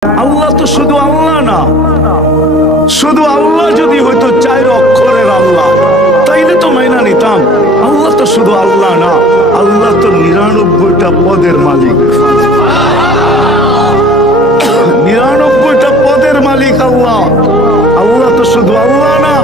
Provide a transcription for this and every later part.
আল্লাহ তো শুধু আল্লাহ না, শুধু আল্লাহ যদি হয়তো 4 অক্ষরের আল্লাহ তাইলে তো মাইনা নিতাম। আল্লাহ তো শুধু আল্লাহ না, আল্লাহ তো 99টা পদের মালিক। 99টা পদের মালিক আল্লাহ। আল্লাহ তো শুধু আল্লাহ না,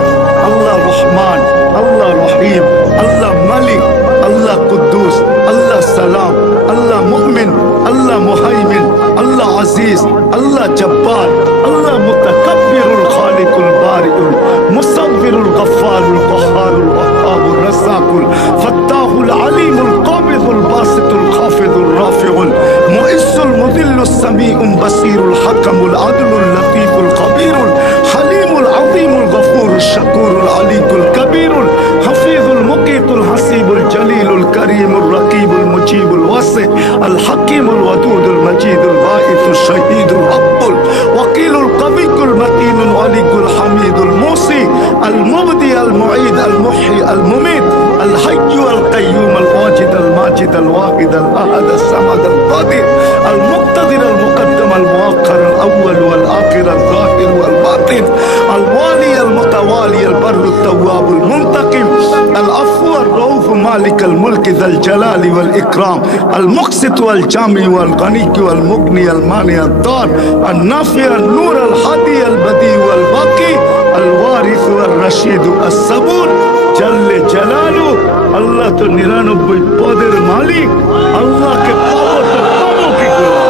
আল্লাহ রহমান, আল্লাহ রহিম, আল্লাহ মালিক, আল্লাহ কুদ্দুস, আল্লাহ সালাম, আল্লাহ মুমিন, আল্লাহ মুহাইমিন, আল্লাহ আজিজ, আল্লাহ জব্বার, আল্লাহ মুতাকাব্বিরুল খালিকুল বারিউল মুসাব্বিরুল গফফারুল কহ্হারুল ওয়াহ্হাবুর রাজ্জাকুল ফাত্তাহুল আলিমুল কাবিদুল বাসিতুল খাফিদুর রাফিউল মুইসুল মুদিল্লুস সামিউল বাসিরুল হাকামুল আদলুল লতীফুল খবীরুল হালিমুল আযীমুল গফুরুশ শাকুরুল আলিকুল কবীরুল হাফিজুল মুকিতুল হাসিবুল জলিলুল করিমুর রকিবুল মুজিবুল ওয়াসি আল হাকিমুল ওয়াদুদুল মজিদুল বাঈসুশ শহীদুর রব্বুল ওয়াকিলুল কবিকুল মতিনুল ওয়ালিকুল হামিদুল মুসি আল মুবদি আল মুঈদ আল মুহয়ি আল মুমীত আল হাইয়্যু আল কাইয়্যুম আল ওয়াজিদ আল মাজিদ আল ওয়াহিদ আল আহাদ আস সামাদ আল কাদির আল মুক্তাদির আল মুকদ্দম আল মুআক্খার আল আউয়াল ওয়াল আখির আল যাহির ওয়াল বাতিন আল ওয়ালি আল মুতাওয়ালি আল বাররু التواب المنتقم العفو الرؤوف مالك الملك ذا الجلال والإكرام المقسط والجامع والغني والمغني المانع الضار النافع النور الهادي البديع والباقي الوارث والرشيد الصبور جل جلاله আল্লাহ তো 99 পদের মালিক। আল্লাহকে পাবো তো পাবো কি করে?